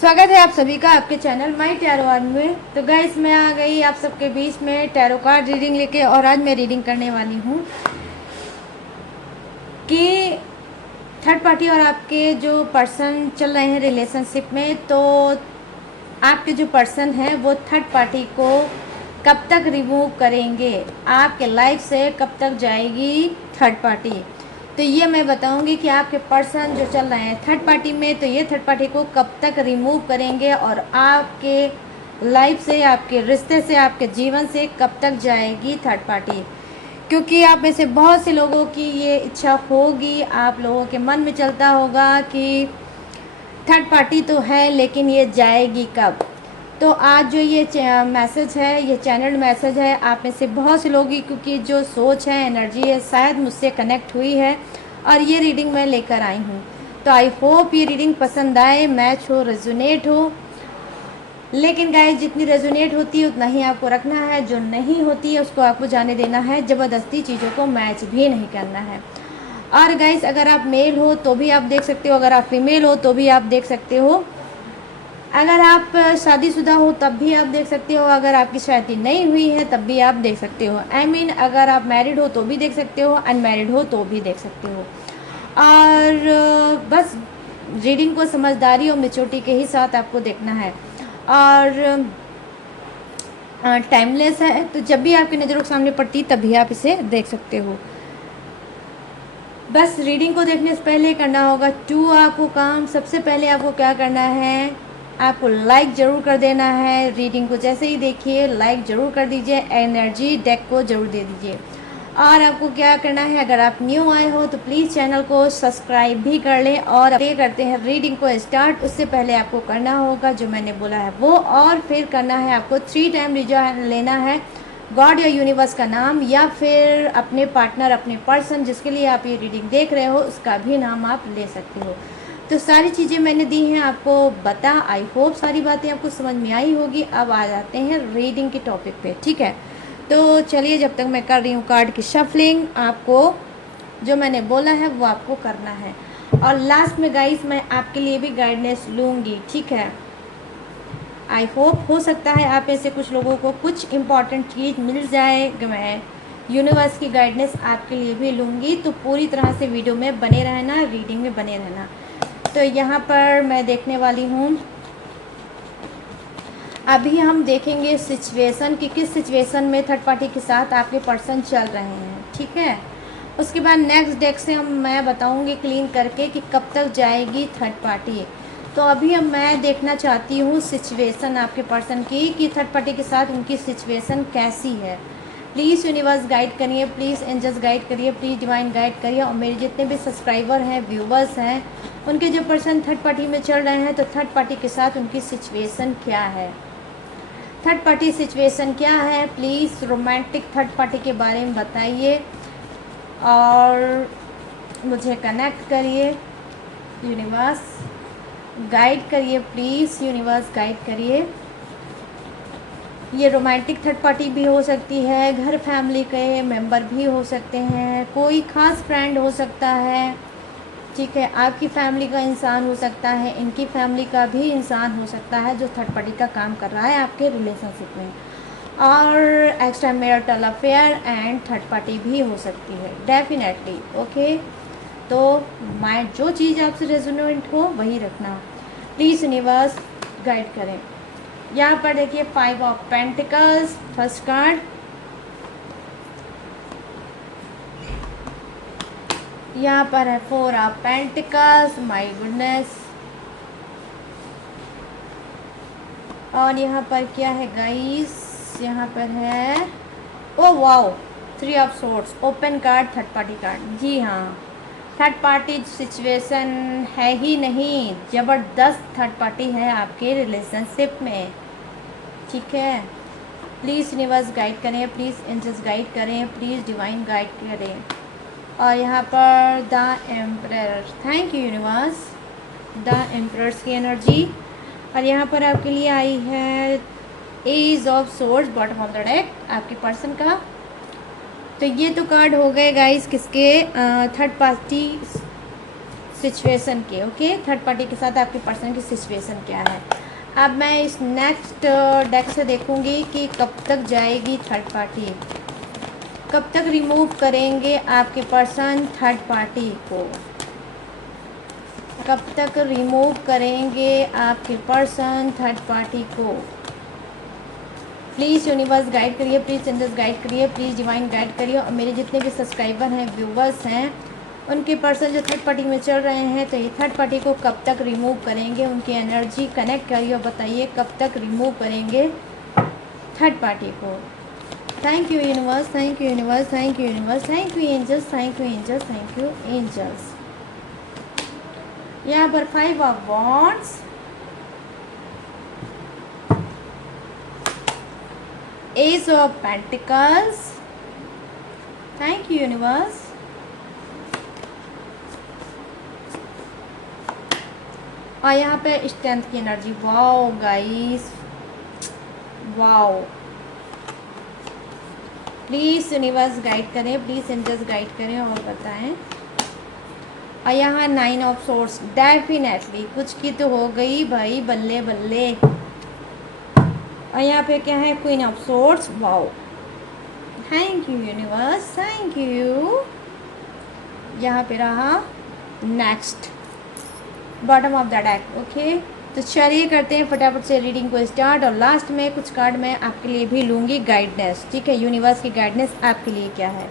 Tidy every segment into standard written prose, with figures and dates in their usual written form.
स्वागत है आप सभी का आपके चैनल माई टैरो वन में। तो गाइस मैं आ गई आप सबके बीच में टैरो कार्ड रीडिंग लेके, और आज मैं रीडिंग करने वाली हूँ कि थर्ड पार्टी और आपके जो पर्सन चल रहे हैं रिलेशनशिप में, तो आपके जो पर्सन हैं वो थर्ड पार्टी को कब तक रिमूव करेंगे, आपके लाइफ से कब तक जाएगी थर्ड पार्टी। तो ये मैं बताऊंगी कि आपके पर्सन जो चल रहे हैं थर्ड पार्टी में, तो ये थर्ड पार्टी को कब तक रिमूव करेंगे और आपके लाइफ से, आपके रिश्ते से, आपके जीवन से कब तक जाएगी थर्ड पार्टी। क्योंकि आप में से बहुत से लोगों की ये इच्छा होगी, आप लोगों के मन में चलता होगा कि थर्ड पार्टी तो है लेकिन ये जाएगी कब। तो आज जो ये मैसेज है, ये चैनल मैसेज है, आप में से बहुत से लोगों की क्योंकि जो सोच है, एनर्जी है, शायद मुझसे कनेक्ट हुई है और ये रीडिंग मैं लेकर आई हूँ। तो आई होप ये रीडिंग पसंद आए, मैच हो, रेजोनेट हो। लेकिन गाइस जितनी रेजोनेट होती है उतना ही आपको रखना है, जो नहीं होती है उसको आपको जाने देना है। ज़बरदस्ती चीज़ों को मैच भी नहीं करना है। और गाइस अगर आप मेल हो तो भी आप देख सकते हो, अगर आप फीमेल हो तो भी आप देख सकते हो, अगर आप शादीशुदा हो तब भी आप देख सकते हो, अगर आपकी शादी नहीं हुई है तब भी आप देख सकते हो। आई मीन अगर आप मैरिड हो तो भी देख सकते हो, अनमैरिड हो तो भी देख सकते हो। और बस रीडिंग को समझदारी और मेच्योरिटी के ही साथ आपको देखना है। और टाइमलेस है, तो जब भी आपकी नज़रों के सामने पड़ती तभी आप इसे देख सकते हो। बस रीडिंग को देखने से पहले करना होगा टू आपको काम। सबसे पहले आपको क्या करना है, आपको लाइक ज़रूर कर देना है। रीडिंग को जैसे ही देखिए लाइक ज़रूर कर दीजिए, एनर्जी डेक को ज़रूर दे दीजिए। और आपको क्या करना है, अगर आप न्यू आए हो तो प्लीज़ चैनल को सब्सक्राइब भी कर लें। और प्ले करते हैं रीडिंग को स्टार्ट। उससे पहले आपको करना होगा जो मैंने बोला है वो, और फिर करना है आपको 3 टाइम लेना है गॉड या यूनिवर्स का नाम, या फिर अपने पार्टनर, अपने पर्सन जिसके लिए आप ये रीडिंग देख रहे हो उसका भी नाम आप ले सकते हो। तो सारी चीज़ें मैंने दी हैं आपको बता। आई होप सारी बातें आपको समझ में आई होगी। अब आ जाते हैं रीडिंग के टॉपिक पे, ठीक है। तो चलिए जब तक मैं कर रही हूँ कार्ड की शफलिंग, आपको जो मैंने बोला है वो आपको करना है। और लास्ट में गाइस मैं आपके लिए भी गाइडेंस लूँगी, ठीक है। आई होप हो सकता है आप में से कुछ लोगों को कुछ इम्पॉर्टेंट चीज़ मिल जाए। मैं यूनिवर्स की गाइडेंस आपके लिए भी लूँगी, तो पूरी तरह से वीडियो में बने रहना, रीडिंग में बने रहना। तो यहाँ पर मैं देखने वाली हूँ, अभी हम देखेंगे सिचुएशन कि किस सिचुएशन में थर्ड पार्टी के साथ आपके पर्सन चल रहे हैं, ठीक है। उसके बाद नेक्स्ट डेक से मैं बताऊँगी क्लीन करके कि कब तक जाएगी थर्ड पार्टी। तो अभी हम मैं देखना चाहती हूँ सिचुएशन आपके पर्सन की कि थर्ड पार्टी के साथ उनकी सिचुएशन कैसी है। प्लीज़ यूनिवर्स गाइड करिए, प्लीज़ एंजल्स गाइड करिए, प्लीज़ डिवाइन गाइड करिए। और मेरे जितने भी सब्सक्राइबर हैं, व्यूवर्स हैं, उनके जो पर्सन थर्ड पार्टी में चल रहे हैं, तो थर्ड पार्टी के साथ उनकी सिचुएशन क्या है, थर्ड पार्टी सिचुएशन क्या है। प्लीज़ रोमांटिक थर्ड पार्टी के बारे में बताइए और मुझे कनेक्ट करिए। यूनिवर्स गाइड करिए, प्लीज़ यूनिवर्स गाइड करिए। ये रोमांटिक थर्ड पार्टी भी हो सकती है, घर फैमिली के मेंबर भी हो सकते हैं, कोई ख़ास फ्रेंड हो सकता है, ठीक है। आपकी फैमिली का इंसान हो सकता है, इनकी फैमिली का भी इंसान हो सकता है जो थर्ड पार्टी का काम कर रहा है आपके रिलेशनशिप में। और extra marital affair and third party भी हो सकती है डेफिनेटली, ओके। तो माइंड जो चीज़ आपसे रेजोनेट हो वही रखना। प्लीज़ यूनिवर्स गाइड करें। यहाँ पर देखिए 5 ऑफ पेंटिकल्स फर्स्ट कार्ड, यहाँ पर है 4 ऑफ पेंटिकल्स, माय गुडनेस। और यहाँ पर क्या है गाइस, यहाँ पर है oh wow 3 of swords, open card, third party card. जी हाँ, थर्ड पार्टी सिचुएशन है ही नहीं, ज़बरदस्त थर्ड पार्टी है आपके रिलेशनशिप में, ठीक है। प्लीज़ यूनिवर्स गाइड करें, प्लीज़ एंजल्स गाइड करें, प्लीज़ डिवाइन गाइड करें। और यहाँ पर the emperor, thank you universe, the emperor's की एनर्जी। और यहाँ पर आपके लिए आई है ace of swords, bottom of the deck, आपके पर्सन का। तो ये तो कार्ड हो गए गाइस किसके, थर्ड पार्टी सिचुएशन के। ओके, थर्ड पार्टी के साथ आपके पर्सन की सिचुएशन क्या है। अब मैं इस नेक्स्ट डेक से देखूंगी कि कब तक जाएगी थर्ड पार्टी, कब तक रिमूव करेंगे आपके पर्सन थर्ड पार्टी को, कब तक रिमूव करेंगे आपके पर्सन थर्ड पार्टी को। प्लीज़ यूनिवर्स गाइड करिए, प्लीज़ एंजल्स गाइड करिए, प्लीज़ डिवाइन गाइड करिए। और मेरे जितने भी सब्सक्राइबर हैं, व्यूवर्स हैं, उनके पर्सन जो थर्ड पार्टी में चल रहे हैं, तो ये थर्ड पार्टी को कब तक रिमूव करेंगे, उनकी एनर्जी कनेक्ट करिए और बताइए कब तक रिमूव करेंगे थर्ड पार्टी को। Thank you universe, thank you universe, thank you universe, thank you angels, thank you angels, thank you angels. यहाँ पर 5 of wands, ace of pentacles, thank you universe, और यहाँ पे स्ट्रेंथ की energy. Wow guys, wow. Please universe guide करें, please angels guide करें और बताएं। और यहाँ 9 ऑफ सोर्स, डेफिनेटली कुछ की तो हो गई भाई, बल्ले बल्ले। और यहाँ पे क्या है, queen of source. Wow, thank you universe, thank you. यहाँ पे रहा next bottom of the deck. Okay, तो चलिए करते हैं फटाफट से रीडिंग को स्टार्ट। और लास्ट में कुछ कार्ड मैं आपके लिए भी लूँगी गाइडनेस, ठीक है, यूनिवर्स की गाइडनेस आपके लिए क्या है।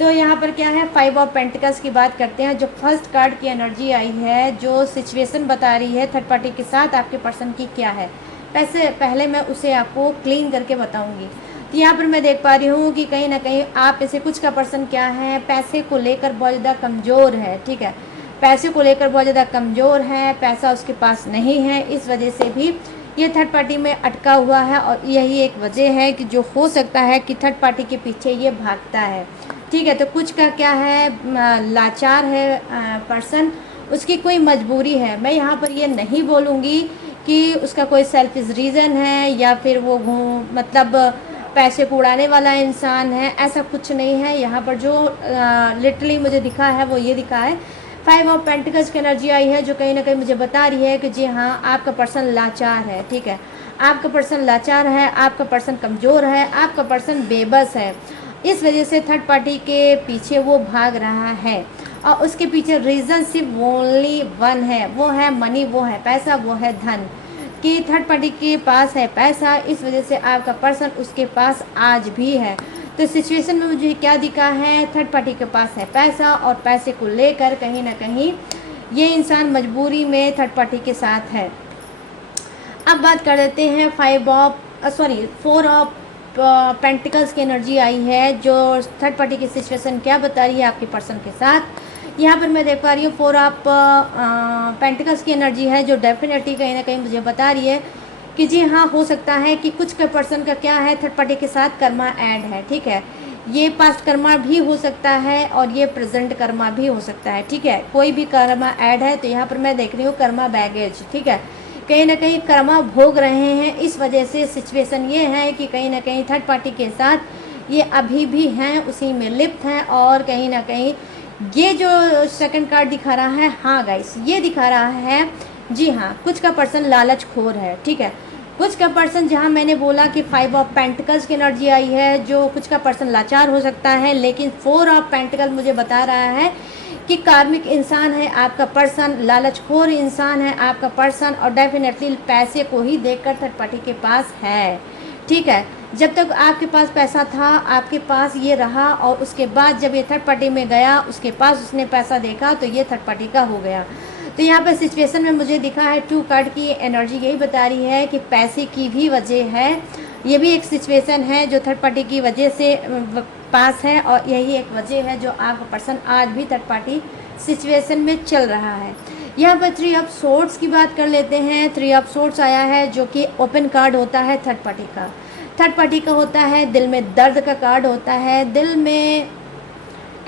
तो यहाँ पर क्या है, 5 ऑफ पेंटिकल्स की बात करते हैं। जो फर्स्ट कार्ड की एनर्जी आई है, जो सिचुएशन बता रही है थर्ड पार्टी के साथ आपके पर्सन की क्या है, पहले मैं उसे आपको क्लीन करके बताऊंगी। तो यहाँ पर मैं देख पा रही हूँ कि कहीं ना कहीं आप ऐसे कुछ का पर्सन क्या है, पैसे को लेकर बहुत ज़्यादा कमज़ोर है, ठीक है, पैसे को लेकर बहुत ज़्यादा कमज़ोर है, पैसा उसके पास नहीं है, इस वजह से भी ये थर्ड पार्टी में अटका हुआ है। और यही एक वजह है कि जो हो सकता है कि थर्ड पार्टी के पीछे ये भागता है, ठीक है। तो कुछ का क्या है, लाचार है पर्सन, उसकी कोई मजबूरी है। मैं यहाँ पर ये नहीं बोलूँगी कि उसका कोई सेल्फिश रीज़न है या फिर वो मतलब पैसे को उड़ाने वाला इंसान है, ऐसा कुछ नहीं है। यहाँ पर जो लिटरली मुझे दिखा है वो ये दिखा है, 5 ऑफ पेंटिकल्स की एनर्जी आई है, जो कहीं ना कहीं मुझे बता रही है कि जी हाँ, आपका पर्सन लाचार है, ठीक है, आपका पर्सन लाचार है, आपका पर्सन कमज़ोर है, आपका पर्सन बेबस है। इस वजह से थर्ड पार्टी के पीछे वो भाग रहा है और उसके पीछे रीज़न सिर्फ ओनली वन है, वो है मनी, वो है पैसा, वो है धन। कि थर्ड पार्टी के पास है पैसा, इस वजह से आपका पर्सन उसके पास आज भी है। तो सिचुएशन में मुझे क्या दिखा है, थर्ड पार्टी के पास है पैसा और पैसे को लेकर कहीं ना कहीं ये इंसान मजबूरी में थर्ड पार्टी के साथ है। अब बात कर देते हैं 4 ऑफ पेंटिकल्स की एनर्जी आई है, जो थर्ड पार्टी की सिचुएशन क्या बता रही है आपके पर्सन के साथ। यहाँ पर मैं देख पा रही हूँ 4 ऑफ पेंटिकल्स की एनर्जी है, जो डेफिनेटली कहीं ना कहीं मुझे बता रही है कि जी हाँ, हो सकता है कि कुछ के पर्सन का क्या है, थर्ड पार्टी के साथ कर्मा ऐड है, ठीक है। ये पास्ट कर्मा भी हो सकता है और ये प्रेजेंट कर्मा भी हो सकता है, ठीक है, कोई भी कर्मा ऐड है। तो यहाँ पर मैं देख रही हूँ कर्मा बैगेज, ठीक है, कहीं ना कहीं कर्मा भोग रहे हैं। इस वजह से सिचुएशन ये है कि कहीं ना कहीं थर्ड पार्टी के साथ ये अभी भी हैं, उसी में लिप्त हैं। और कहीं ना कहीं ये जो सेकंड कार्ड दिखा रहा है, हाँ गाइस, ये दिखा रहा है जी हाँ, कुछ का पर्सन लालच खोर है, ठीक है, कुछ का पर्सन, जहाँ मैंने बोला कि 5 ऑफ पेंटिकल्स की एनर्जी आई है, जो कुछ का पर्सन लाचार हो सकता है, लेकिन 4 ऑफ पेंटिकल मुझे बता रहा है कि कार्मिक इंसान है आपका पर्सन, लालचखोर इंसान है आपका पर्सन, और डेफिनेटली पैसे को ही देखकर थर्ड पार्टी के पास है, ठीक है। जब तक आपके पास पैसा था, आपके पास ये रहा, और उसके बाद जब ये थर्ड पार्टी में गया, उसके पास उसने पैसा देखा, तो ये थर्ड पार्टी का हो गया। तो यहाँ पर सिचुएशन में मुझे दिखा है 2 कार्ड की एनर्जी यही बता रही है कि पैसे की भी वजह है, ये भी एक सिचुएशन है जो थर्ड पार्टी की वजह से पास है, और यही एक वजह है जो आपका पर्सन आज भी थर्ड पार्टी सिचुएशन में चल रहा है। यहाँ पर 3 ऑफ सोर्ड्स की बात कर लेते हैं। 3 ऑफ सोर्ड्स आया है, जो कि ओपन कार्ड होता है थर्ड पार्टी का। थर्ड पार्टी का होता है दिल में दर्द का कार्ड होता है, दिल में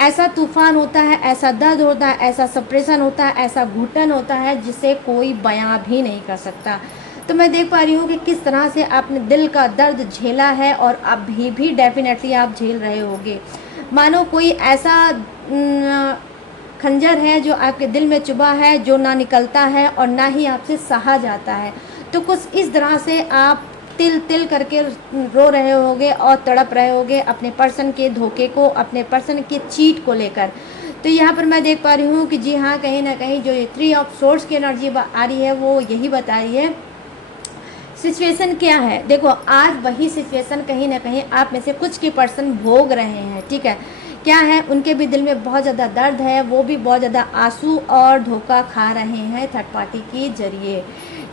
ऐसा तूफान होता है, ऐसा दर्द होता है, ऐसा सप्रेशन होता है, ऐसा घुटन होता है जिसे कोई बयां भी नहीं कर सकता। तो मैं देख पा रही हूँ कि किस तरह से आपने दिल का दर्द झेला है, और अभी भी डेफिनेटली आप झेल रहे होगे। मानो कोई ऐसा खंजर है जो आपके दिल में चुभा है, जो ना निकलता है और ना ही आपसे सहा जाता है। तो कुछ इस तरह से आप तिल तिल करके रो रहे होगे और तड़प रहे होगे अपने पर्सन के धोखे को, अपने पर्सन के चीट को लेकर। तो यहाँ पर मैं देख पा रही हूँ कि जी हाँ, कहीं ना कहीं जो ये 3 ऑफ सोर्स की एनर्जी आ रही है वो यही बता रही है। सिचुएशन क्या है, देखो आज वही सिचुएशन कहीं ना कहीं आप में से कुछ के पर्सन भोग रहे हैं, ठीक है। क्या है, उनके भी दिल में बहुत ज़्यादा दर्द है, वो भी बहुत ज़्यादा आंसू और धोखा खा रहे हैं थर्ड पार्टी के जरिए।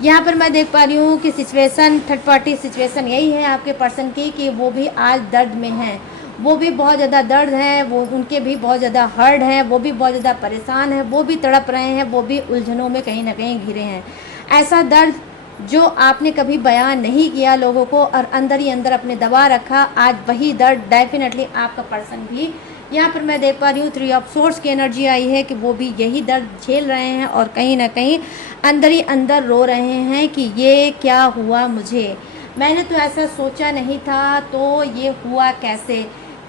यहाँ पर मैं देख पा रही हूँ कि सिचुएशन, थर्ड पार्टी सिचुएशन यही है आपके पर्सन की कि वो भी आज दर्द में हैं, वो भी बहुत ज़्यादा दर्द है, वो उनके भी बहुत ज़्यादा हर्ट है, वो भी बहुत ज़्यादा परेशान है, वो भी तड़प रहे हैं, वो भी उलझनों में कहीं ना कहीं घिरे हैं। ऐसा दर्द जो आपने कभी बयान नहीं किया लोगों को और अंदर ही अंदर अपने दबा रखा, आज वही दर्द डेफिनेटली आपका पर्सन भी, यहाँ पर मैं देख पा रही हूँ 3 ऑफ सोर्स की एनर्जी आई है कि वो भी यही दर्द झेल रहे हैं और कहीं ना कहीं अंदर ही अंदर रो रहे हैं कि ये क्या हुआ मुझे, मैंने तो ऐसा सोचा नहीं था, तो ये हुआ कैसे,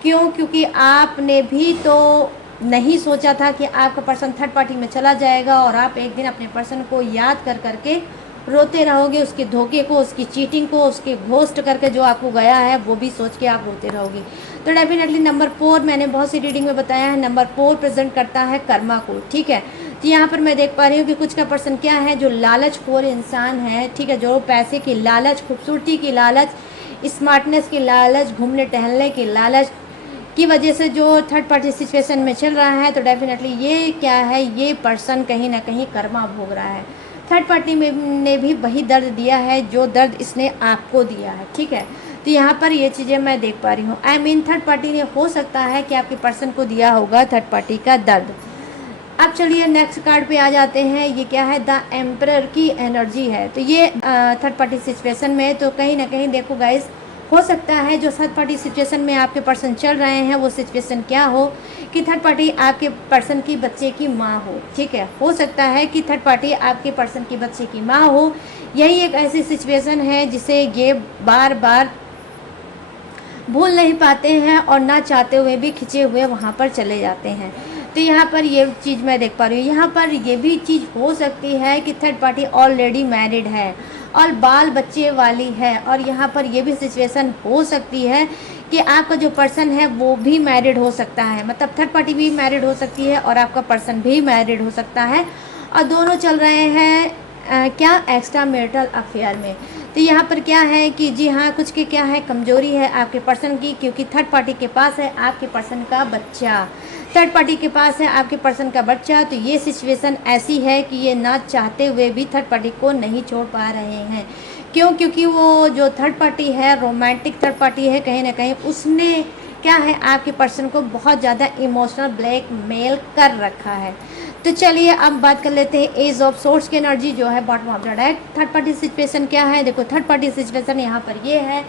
क्यों, क्योंकि आपने भी तो नहीं सोचा था कि आपका पर्सन थर्ड पार्टी में चला जाएगा और आप एक दिन अपने पर्सन को याद कर करके रोते रहोगे, उसके धोखे को, उसकी चीटिंग को, उसके घोस्ट करके जो आपको गया है वो भी सोच के आप रोते रहोगे। तो डेफिनेटली नंबर 4 मैंने बहुत सी रीडिंग में बताया है, नंबर 4 प्रेजेंट करता है कर्मा को, ठीक है। तो यहाँ पर मैं देख पा रही हूँ कि कुछ का पर्सन क्या है, जो लालचखोर इंसान है, ठीक है, जो पैसे की लालच, खूबसूरती की लालच, स्मार्टनेस की लालच, घूमने टहलने की लालच की वजह से जो थर्ड पार्टी सिचुएशन में चल रहा है, तो डेफिनेटली ये क्या है, ये पर्सन कहीं ना कहीं कर्मा भोग रहा है। थर्ड पार्टी में ने भी वही दर्द दिया है जो दर्द इसने आपको दिया है, ठीक है। तो यहाँ पर ये चीज़ें मैं देख पा रही हूँ। आई मीन थर्ड पार्टी ने हो सकता है कि आपके पर्सन को दिया होगा थर्ड पार्टी का दर्द। अब चलिए नेक्स्ट कार्ड पे आ जाते हैं, ये क्या है, द एम्परर की एनर्जी है। तो ये थर्ड पार्टी सिचुएशन में, तो कहीं ना कहीं देखो गाइस, हो सकता है जो थर्ड पार्टी सिचुएशन में आपके पर्सन चल रहे हैं वो सिचुएशन क्या हो कि थर्ड पार्टी आपके पर्सन की बच्चे की माँ हो, ठीक है। हो सकता है कि थर्ड पार्टी आपके पर्सन की बच्चे की माँ हो। यही एक ऐसी सिचुएशन है जिसे ये बार बार भूल नहीं पाते हैं और ना चाहते हुए भी खिंचे हुए वहाँ पर चले जाते हैं। तो यहाँ पर ये चीज़ मैं देख पा रही हूँ। यहाँ पर ये भी चीज़ हो सकती है कि थर्ड पार्टी ऑलरेडी मैरिड है और बाल बच्चे वाली है, और यहाँ पर ये भी सिचुएशन हो सकती है कि आपका जो पर्सन है वो भी मैरिड हो सकता है, मतलब थर्ड पार्टी भी मैरिड हो सकती है और आपका पर्सन भी मैरिड हो सकता है, और दोनों चल रहे हैं क्या, एक्स्ट्रा मैरिटल अफेयर में। तो यहाँ पर क्या है कि जी हाँ, कुछ की क्या है, कमजोरी है आपके पर्सन की, क्योंकि थर्ड पार्टी के पास है आपके पर्सन का बच्चा, थर्ड पार्टी के पास है आपके पर्सन का बच्चा। तो ये सिचुएशन ऐसी है कि ये ना चाहते हुए भी थर्ड पार्टी को नहीं छोड़ पा रहे हैं। क्यों, क्योंकि वो जो थर्ड पार्टी है, रोमांटिक थर्ड पार्टी है, कहीं ना कहीं उसने क्या है, आपके पर्सन को बहुत ज़्यादा इमोशनल ब्लैकमेल कर रखा है। तो चलिए अब बात कर लेते हैं एज ऑफ सोर्स की एनर्जी जो है bottom of the deck. Third party situation क्या है, देखो थर्ड पार्टी सिचुएशन यहाँ पर ये है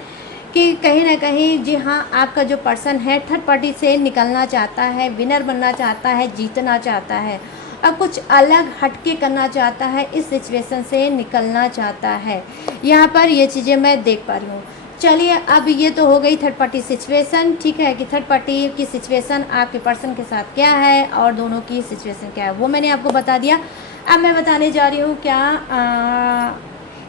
कि कहीं ना कहीं जी हाँ, आपका जो पर्सन है थर्ड पार्टी से निकलना चाहता है, विनर बनना चाहता है, जीतना चाहता है और कुछ अलग हटके करना चाहता है, इस सिचुएशन से निकलना चाहता है। यहाँ पर ये चीज़ें मैं देख पा रही हूँ। चलिए अब ये तो हो गई थर्ड पार्टी सिचुएशन, ठीक है, कि थर्ड पार्टी की सिचुएशन आपके पर्सन के साथ क्या है और दोनों की सिचुएशन क्या है वो मैंने आपको बता दिया। अब मैं बताने जा रही हूँ क्या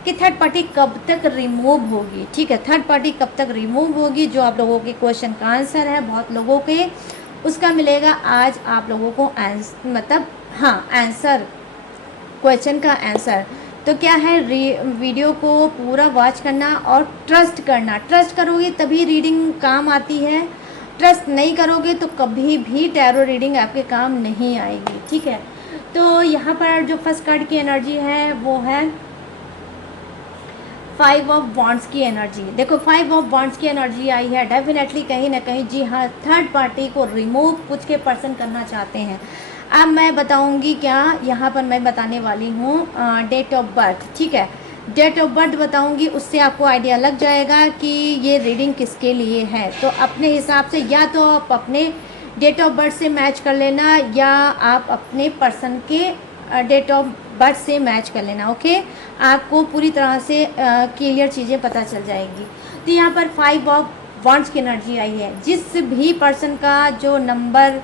कि थर्ड पार्टी कब तक रिमूव होगी, ठीक है, थर्ड पार्टी कब तक रिमूव होगी, जो आप लोगों के क्वेश्चन का आंसर है बहुत लोगों के, उसका मिलेगा आज आप लोगों को आंसर, मतलब हाँ आंसर, क्वेश्चन का आंसर। तो क्या है, वीडियो को पूरा वॉच करना और ट्रस्ट करना, ट्रस्ट करोगे तभी रीडिंग काम आती है, ट्रस्ट नहीं करोगे तो कभी भी टैरो रीडिंग आपके काम नहीं आएगी, ठीक है। तो यहाँ पर जो फर्स्ट कार्ड की एनर्जी है वो है 5 ऑफ वॉन्ड्स की एनर्जी। देखो 5 ऑफ वॉन्ड्स की एनर्जी आई है, डेफिनेटली कहीं ना कहीं जी हाँ, थर्ड पार्टी को रिमूव कुछ के पर्सन करना चाहते हैं। अब मैं बताऊंगी क्या, यहाँ पर मैं बताने वाली हूँ डेट ऑफ बर्थ, ठीक है, डेट ऑफ बर्थ बताऊंगी, उससे आपको आइडिया लग जाएगा कि ये रीडिंग किसके लिए है। तो अपने हिसाब से या तो आप अपने डेट ऑफ बर्थ से मैच कर लेना या आप अपने पर्सन के डेट ऑफ बर्थ से मैच कर लेना, ओके, आपको पूरी तरह से क्लियर चीज़ें पता चल जाएगी। तो यहाँ पर 5 ऑफ वॉन्ड्स की एनर्जी आई है, जिस भी पर्सन का जो नंबर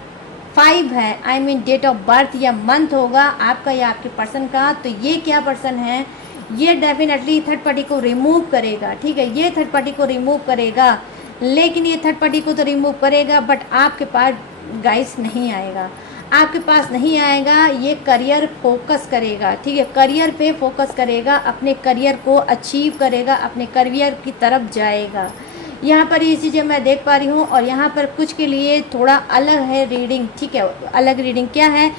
5 है, I mean date of birth या मंथ होगा आपका या आपके पर्सन का, तो ये क्या पर्सन है, ये डेफिनेटली थर्ड पार्टी को रिमूव करेगा। ठीक है, ये थर्ड पार्टी को रिमूव करेगा, लेकिन ये थर्ड पार्टी को तो रिमूव करेगा बट आपके पास गाइस नहीं आएगा, आपके पास नहीं आएगा। ये करियर फोकस करेगा। ठीक है, करियर पे फोकस करेगा, अपने करियर को अचीव करेगा, अपने करियर की तरफ जाएगा। यहाँ पर ये चीज़ें मैं देख पा रही हूँ। और यहाँ पर कुछ के लिए थोड़ा अलग है रीडिंग। ठीक है, अलग रीडिंग क्या है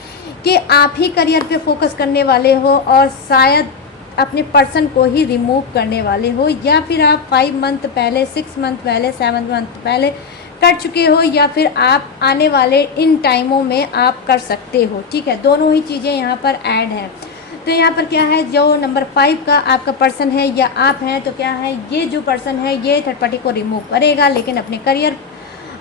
कि आप ही करियर पे फोकस करने वाले हो और शायद अपने पर्सन को ही रिमूव करने वाले हो, या फिर आप 5 मंथ पहले, 6 मंथ पहले, 7 मंथ पहले कर चुके हो, या फिर आप आने वाले इन टाइमों में आप कर सकते हो। ठीक है, दोनों ही चीज़ें यहाँ पर ऐड हैं। तो यहाँ पर क्या है, जो नंबर 5 का आपका पर्सन है या आप हैं, तो क्या है, ये जो पर्सन है ये थर्ड पार्टी को रिमूव करेगा, लेकिन अपने करियर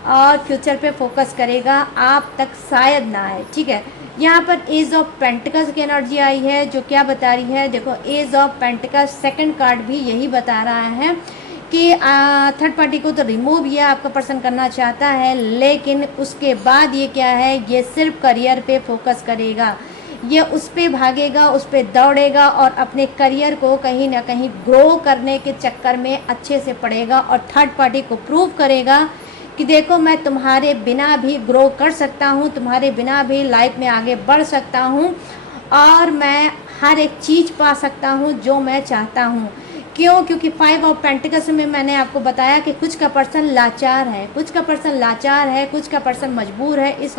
और फ्यूचर पे फोकस करेगा, आप तक शायद ना आए। ठीक है, यहाँ पर एज ऑफ पेंटिकल्स की एनर्जी आई है, जो क्या बता रही है, देखो ace of pentacles second card भी यही बता रहा है कि थर्ड पार्टी को तो रिमूव ये आपका पर्सन करना चाहता है, लेकिन उसके बाद ये क्या है, ये सिर्फ करियर पे फोकस करेगा, ये उस पर भागेगा, उस पर दौड़ेगा और अपने करियर को कहीं ना कहीं ग्रो करने के चक्कर में अच्छे से पड़ेगा और थर्ड पार्टी को प्रूव करेगा कि देखो मैं तुम्हारे बिना भी ग्रो कर सकता हूँ, तुम्हारे बिना भी लाइफ में आगे बढ़ सकता हूँ और मैं हर एक चीज़ पा सकता हूँ जो मैं चाहता हूँ। क्यों? क्योंकि 5 ऑफ पेंटिकल्स में मैंने आपको बताया कि कुछ का पर्सन लाचार है, कुछ का पर्सन लाचार है, कुछ का पर्सन मजबूर है, इस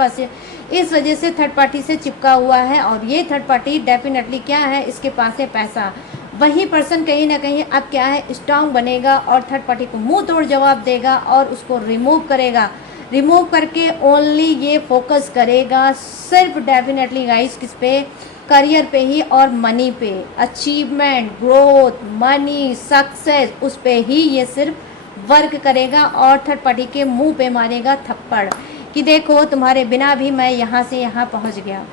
वजह से थर्ड पार्टी से चिपका हुआ है। और ये थर्ड पार्टी डेफिनेटली क्या है, इसके पास है पैसा। वही पर्सन कहीं ना कहीं अब क्या है, स्ट्रांग बनेगा और थर्ड पार्टी को मुंह तोड़ जवाब देगा और उसको रिमूव करेगा। रिमूव करके ओनली ये फोकस करेगा सिर्फ डेफिनेटली गाइस किस पे, करियर पे ही और मनी पे, अचीवमेंट, ग्रोथ, मनी, सक्सेस, उस पे ही ये सिर्फ वर्क करेगा और थर्ड पार्टी के मुंह पे मारेगा थप्पड़ कि देखो तुम्हारे बिना भी मैं यहाँ से यहाँ पहुँच गया।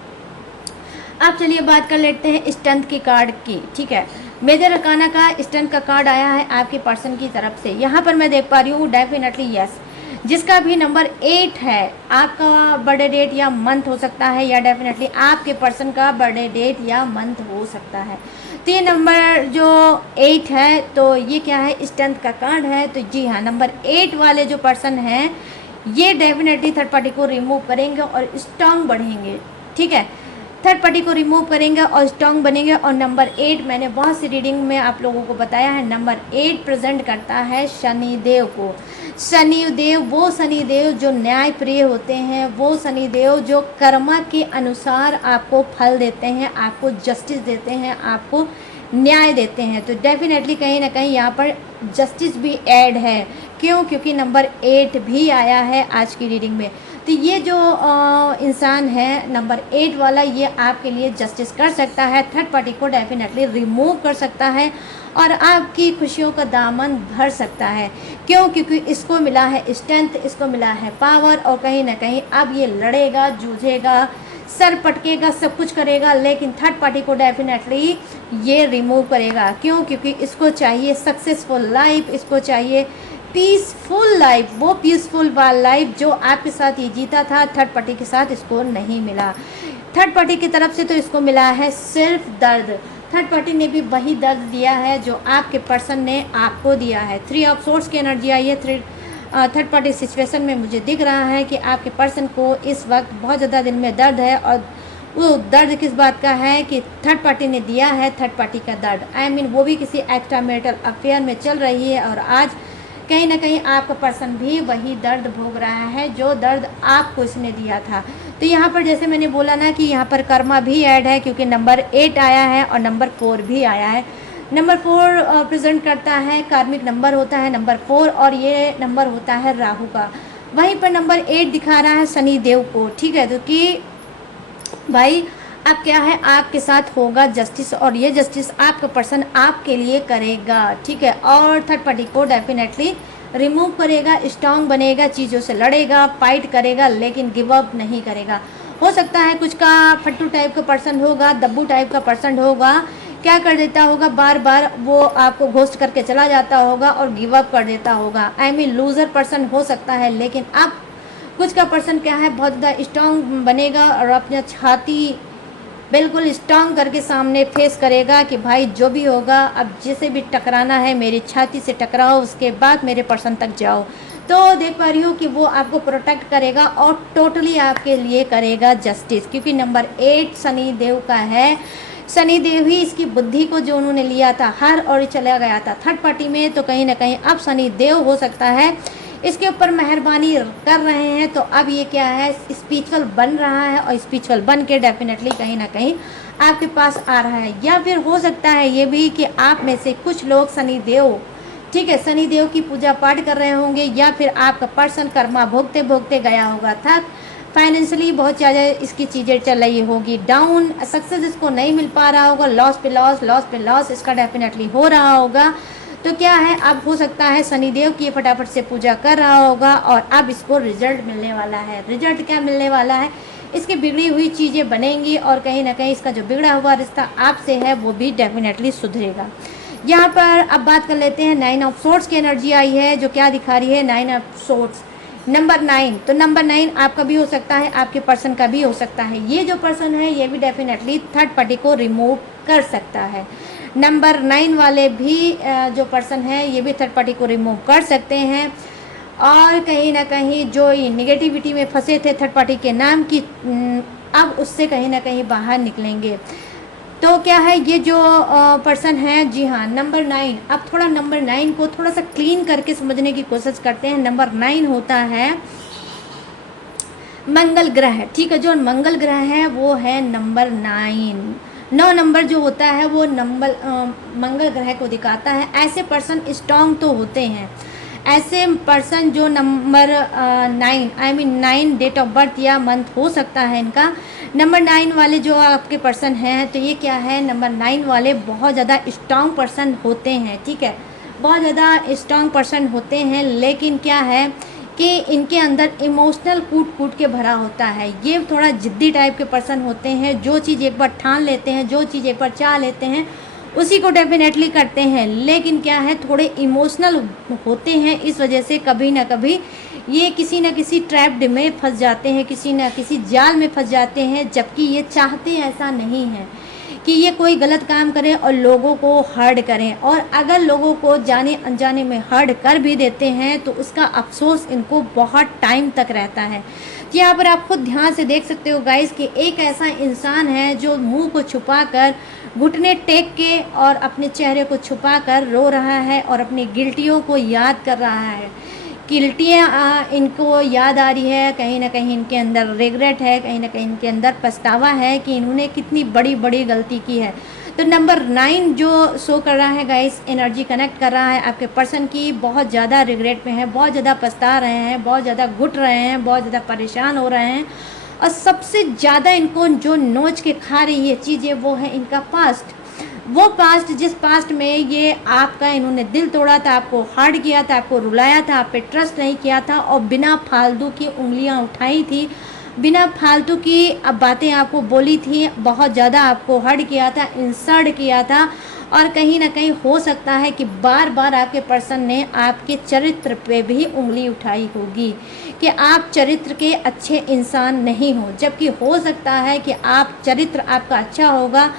अब चलिए बात कर लेते हैं स्ट्रेंथ की कार्ड की। ठीक है, मेजर अरकाना का स्ट्रेंथ का कार्ड आया है आपके पर्सन की तरफ से। यहाँ पर मैं देख पा रही हूँ डेफिनेटली यस, जिसका भी नंबर 8 है, आपका बर्थडे डेट या मंथ हो सकता है, या डेफिनेटली आपके पर्सन का बर्थडे डेट या मंथ हो सकता है। तो ये नंबर जो 8 है, तो ये क्या है, स्ट्रेंथ का कार्ड है। तो जी हाँ, नंबर 8 वाले जो पर्सन हैं ये डेफिनेटली थर्ड पार्टी को रिमूव करेंगे और स्ट्रांग बढ़ेंगे। ठीक है, थर्ड पार्टी को रिमूव करेंगे और स्ट्रांग बनेंगे। और नंबर 8 मैंने बहुत सी रीडिंग में आप लोगों को बताया है, नंबर 8 प्रेजेंट करता है शनिदेव को। शनिदेव, वो शनिदेव जो न्याय प्रिय होते हैं, वो शनिदेव जो कर्मा के अनुसार आपको फल देते हैं, आपको जस्टिस देते हैं, आपको न्याय देते हैं। तो डेफिनेटली कहीं ना कहीं यहाँ पर जस्टिस भी ऐड है। क्यों? क्योंकि नंबर 8 भी आया है आज की रीडिंग में। तो ये जो इंसान है नंबर 8 वाला, ये आपके लिए जस्टिस कर सकता है, थर्ड पार्टी को डेफिनेटली रिमूव कर सकता है और आपकी खुशियों का दामन भर सकता है। क्यों? क्योंकि इसको मिला है स्ट्रेंथ, इसको मिला है पावर और कहीं ना कहीं अब ये लड़ेगा, जूझेगा, सर पटकेगा, सब कुछ करेगा, लेकिन थर्ड पार्टी को डेफिनेटली ये रिमूव करेगा। क्यों? क्योंकि इसको चाहिए सक्सेसफुल लाइफ, इसको चाहिए पीसफुल लाइफ, वो पीसफुल लाइफ जो आपके साथ ये जीता था, थर्ड पार्टी के साथ इसको नहीं मिला। थर्ड पार्टी की तरफ से तो इसको मिला है सिर्फ दर्द। थर्ड पार्टी ने भी वही दर्द दिया है जो आपके पर्सन ने आपको दिया है। 3 ऑफ सोर्ड्स की एनर्जी आई है। थर्ड पार्टी सिचुएशन में मुझे दिख रहा है कि आपके पर्सन को इस वक्त बहुत ज़्यादा दिल में दर्द है और वो दर्द किस बात का है कि थर्ड पार्टी ने दिया है, थर्ड पार्टी का दर्द। आई मीन वो भी किसी एक्स्ट्रा मैरिटल अफेयर में चल रही है और आज कहीं ना कहीं आपका पर्सन भी वही दर्द भोग रहा है जो दर्द आपको इसने दिया था। तो यहाँ पर जैसे मैंने बोला ना कि यहाँ पर कर्मा भी ऐड है, क्योंकि नंबर 8 आया है और नंबर 4 भी आया है। नंबर 4 प्रेजेंट करता है, कार्मिक नंबर होता है नंबर 4 और ये नंबर होता है राहु का। वहीं पर नंबर 8 दिखा रहा है शनि देव को। ठीक है, तो कि भाई अब क्या है, आपके साथ होगा जस्टिस और ये जस्टिस आपका पर्सन आपके लिए करेगा। ठीक है, और थर्ड पार्टी को डेफिनेटली रिमूव करेगा, स्ट्रांग बनेगा, चीज़ों से लड़ेगा, फाइट करेगा, लेकिन गिव अप नहीं करेगा। हो सकता है कुछ का फट्टू टाइप का पर्सन होगा, दब्बू टाइप का पर्सन होगा, क्या कर देता होगा, बार बार वो आपको घोस्ट करके चला जाता होगा और गिव अप कर देता होगा। आई मीन लूज़र पर्सन हो सकता है, लेकिन अब कुछ का पर्सन क्या है, बहुत ज़्यादा स्ट्रांग बनेगा और अपना छाती बिल्कुल स्ट्रांग करके सामने फेस करेगा कि भाई जो भी होगा, अब जिसे भी टकराना है मेरी छाती से टकराओ, उसके बाद मेरे पर्सन तक जाओ। तो देख पा रही हूँ कि वो आपको प्रोटेक्ट करेगा और टोटली आपके लिए करेगा जस्टिस, क्योंकि नंबर 8 शनि देव का है। शनि देव ही इसकी बुद्धि को जो उन्होंने लिया था हर और चला गया था थर्ड पार्टी में, तो कहीं ना कहीं अब शनि देव हो सकता है इसके ऊपर मेहरबानी कर रहे हैं। तो अब ये क्या है, स्पिरिचुअल बन रहा है और स्पिरिचुअल बन के डेफिनेटली कहीं ना कहीं आपके पास आ रहा है। या फिर हो सकता है ये भी कि आप में से कुछ लोग शनि देव, ठीक है, शनि देव की पूजा पाठ कर रहे होंगे, या फिर आपका पर्सन कर्मा भोगते भोगते गया होगा थक, फाइनेंशियली बहुत ज़्यादा इसकी चीज़ें चल रही होगी डाउन, सक्सेस इसको नहीं मिल पा रहा होगा, लॉस पे लॉस, लॉस पे लॉस इसका डेफिनेटली हो रहा होगा। तो क्या है, अब हो सकता है शनिदेव की फटाफट से पूजा कर रहा होगा और अब इसको रिजल्ट मिलने वाला है। रिजल्ट क्या मिलने वाला है, इसकी बिगड़ी हुई चीज़ें बनेंगी और कहीं ना कहीं इसका जो बिगड़ा हुआ रिश्ता आपसे है वो भी डेफिनेटली सुधरेगा। यहाँ पर अब बात कर लेते हैं 9 ऑफ सोर्ट्स की एनर्जी आई है, जो क्या दिखा रही है, 9 ऑफ सोर्ट्स नंबर 9। तो नंबर 9 आपका भी हो सकता है, आपके पर्सन का भी हो सकता है। ये जो पर्सन है ये भी डेफिनेटली थर्ड पार्टी को रिमूव कर सकता है। नंबर 9 वाले भी जो पर्सन है ये भी थर्ड पार्टी को रिमूव कर सकते हैं और कहीं ना कहीं जो ये निगेटिविटी में फंसे थे थर्ड पार्टी के नाम की, अब उससे कहीं ना कहीं बाहर निकलेंगे। तो क्या है, ये जो पर्सन है, जी हाँ, नंबर 9। अब थोड़ा नंबर 9 को थोड़ा सा क्लीन करके समझने की कोशिश करते हैं। नंबर 9 होता है मंगल ग्रह, ठीक है, जो मंगल ग्रह है वो है नंबर 9 नंबर जो होता है वो नंबर मंगल ग्रह को दिखाता है। ऐसे पर्सन स्ट्रांग तो होते हैं, ऐसे पर्सन जो number 9 I mean 9 date of birth या मंथ हो सकता है इनका। नंबर 9 वाले जो आपके पर्सन हैं, तो ये क्या है, नंबर 9 वाले बहुत ज़्यादा स्ट्रांग पर्सन होते हैं, ठीक है, बहुत ज़्यादा स्ट्रांग पर्सन होते हैं। लेकिन क्या है कि इनके अंदर इमोशनल कूट कूट के भरा होता है। ये थोड़ा जिद्दी टाइप के पर्सन होते हैं, जो चीज़ एक बार ठान लेते हैं, जो चीज़ एक बार चाह लेते हैं उसी को डेफिनेटली करते हैं। लेकिन क्या है, थोड़े इमोशनल होते हैं, इस वजह से कभी ना कभी ये किसी न किसी ट्रैप्ड में फंस जाते हैं, किसी न किसी जाल में फंस जाते हैं, जबकि ये चाहते ऐसा नहीं है कि ये कोई गलत काम करें और लोगों को हर्ट करें। और अगर लोगों को जाने अनजाने में हर्ट कर भी देते हैं तो उसका अफसोस इनको बहुत टाइम तक रहता है। यहाँ पर आप खुद ध्यान से देख सकते हो गाइस कि एक ऐसा इंसान है जो मुंह को छुपाकर, घुटने टेक के और अपने चेहरे को छुपाकर रो रहा है और अपनी गिल्टियों को याद कर रहा है। गिल्टियाँ इनको याद आ रही है, कहीं ना कहीं इनके अंदर रिग्रेट है, कहीं ना कहीं इनके अंदर पछतावा है कि इन्होंने कितनी बड़ी बड़ी गलती की है। तो नंबर 9 जो शो कर रहा है गाइस, एनर्जी कनेक्ट कर रहा है आपके पर्सन की, बहुत ज़्यादा रिग्रेट में है, बहुत ज़्यादा पछता रहे हैं, बहुत ज़्यादा घुट रहे हैं, बहुत ज़्यादा परेशान हो रहे हैं। और सबसे ज़्यादा इनको जो नोच के खा रही है चीज़ें वो है इनका पास्ट। वो पास्ट जिस पास्ट में ये आपका इन्होंने दिल तोड़ा था, आपको हर्ट किया था, आपको रुलाया था, आप पे ट्रस्ट नहीं किया था और बिना फालतू की उंगलियां उठाई थी, बिना फालतू की अब बातें आपको बोली थी, बहुत ज़्यादा आपको हर्ट किया था, इंसल्ट किया था। और कहीं ना कहीं हो सकता है कि बार बार आपके पर्सन ने आपके चरित्र पे भी उंगली उठाई होगी कि आप चरित्र के अच्छे इंसान नहीं हो, जबकि हो सकता है कि आप चरित्र आपका अच्छा होगा,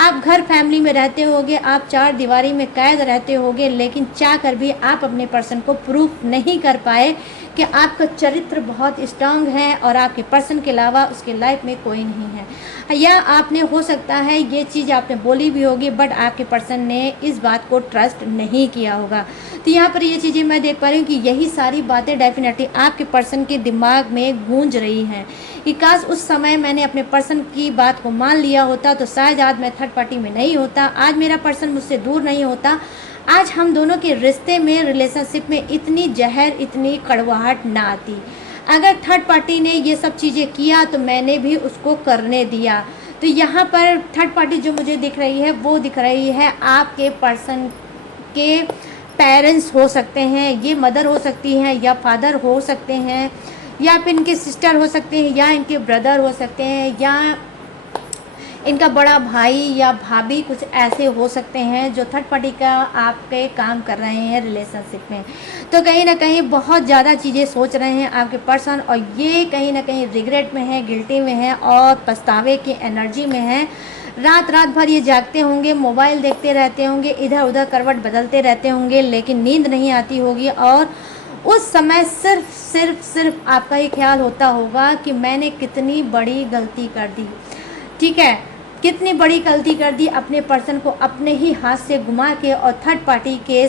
आप घर फैमिली में रहते होगे, आप चार दीवारी में कैद रहते होगे, लेकिन चाह कर भी आप अपने पर्सन को प्रूफ नहीं कर पाए कि आपका चरित्र बहुत स्ट्रांग है और आपके पर्सन के अलावा उसके लाइफ में कोई नहीं है। या आपने हो सकता है ये चीज़ आपने बोली भी होगी बट आपके पर्सन ने इस बात को ट्रस्ट नहीं किया होगा। तो यहाँ पर ये चीज़ें मैं देख पा रही हूँ कि यही सारी बातें डेफिनेटली आपके पर्सन के दिमाग में गूंज रही हैं कि काश उस समय मैंने अपने पर्सन की बात को मान लिया होता तो शायद आज मैं थर्ड पार्टी में नहीं होता, आज मेरा पर्सन मुझसे दूर नहीं होता, आज हम दोनों के रिश्ते में, रिलेशनशिप में इतनी जहर, इतनी कड़वाहट ना आती। अगर थर्ड पार्टी ने ये सब चीज़ें किया तो मैंने भी उसको करने दिया। तो यहाँ पर थर्ड पार्टी जो मुझे दिख रही है वो दिख रही है आपके पर्सन के पेरेंट्स हो सकते हैं, ये मदर हो सकती हैं या फादर हो सकते हैं या फिर इनके सिस्टर हो सकते हैं या इनके ब्रदर हो सकते हैं इनका बड़ा भाई या भाभी कुछ ऐसे हो सकते हैं जो थर्ड पार्टी का आपके काम कर रहे हैं रिलेशनशिप में। तो कहीं ना कहीं बहुत ज़्यादा चीज़ें सोच रहे हैं आपके पर्सन, और ये कहीं ना कहीं रिग्रेट में है, गिल्टी में है और पछतावे की एनर्जी में है। रात रात भर ये जागते होंगे, मोबाइल देखते रहते होंगे, इधर उधर करवट बदलते रहते होंगे, लेकिन नींद नहीं आती होगी, और उस समय सिर्फ सिर्फ सिर्फ आपका ही ख्याल होता होगा कि मैंने कितनी बड़ी गलती कर दी। ठीक है, कितनी बड़ी गलती कर दी अपने पर्सन को अपने ही हाथ से घुमा के और थर्ड पार्टी के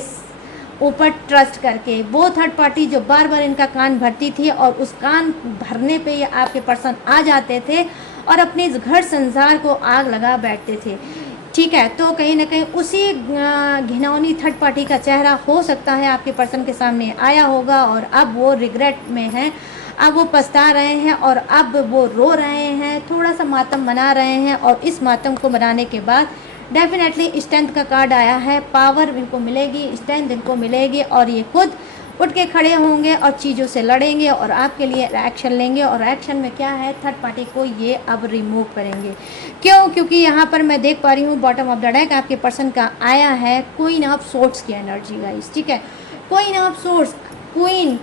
ऊपर ट्रस्ट करके। वो थर्ड पार्टी जो बार बार इनका कान भरती थी, और उस कान भरने पे ये आपके पर्सन आ जाते थे और अपने इस घर संसार को आग लगा बैठते थे। ठीक है, तो कहीं ना कहीं उसी घिनौनी थर्ड पार्टी का चेहरा हो सकता है आपके पर्सन के सामने आया होगा, और अब वो रिग्रेट में हैं, अब वो पछता रहे हैं, और अब वो रो रहे हैं, थोड़ा सा मातम मना रहे हैं। और इस मातम को मनाने के बाद डेफिनेटली स्ट्रेंथ का कार्ड आया है, पावर इनको मिलेगी, स्ट्रेंथ इनको मिलेगी, और ये खुद उठ के खड़े होंगे और चीज़ों से लड़ेंगे और आपके लिए एक्शन लेंगे। और एक्शन में क्या है, थर्ड पार्टी को ये अब रिमूव करेंगे। क्यों? क्योंकि यहाँ पर मैं देख पा रही हूँ बॉटम ऑफ द डेक आपके पर्सन का आया है क्वीन ऑफ सोर्ड्स की एनर्जी गाइस। ठीक है, क्वीन ऑफ सोर्ड्स, क्वीन।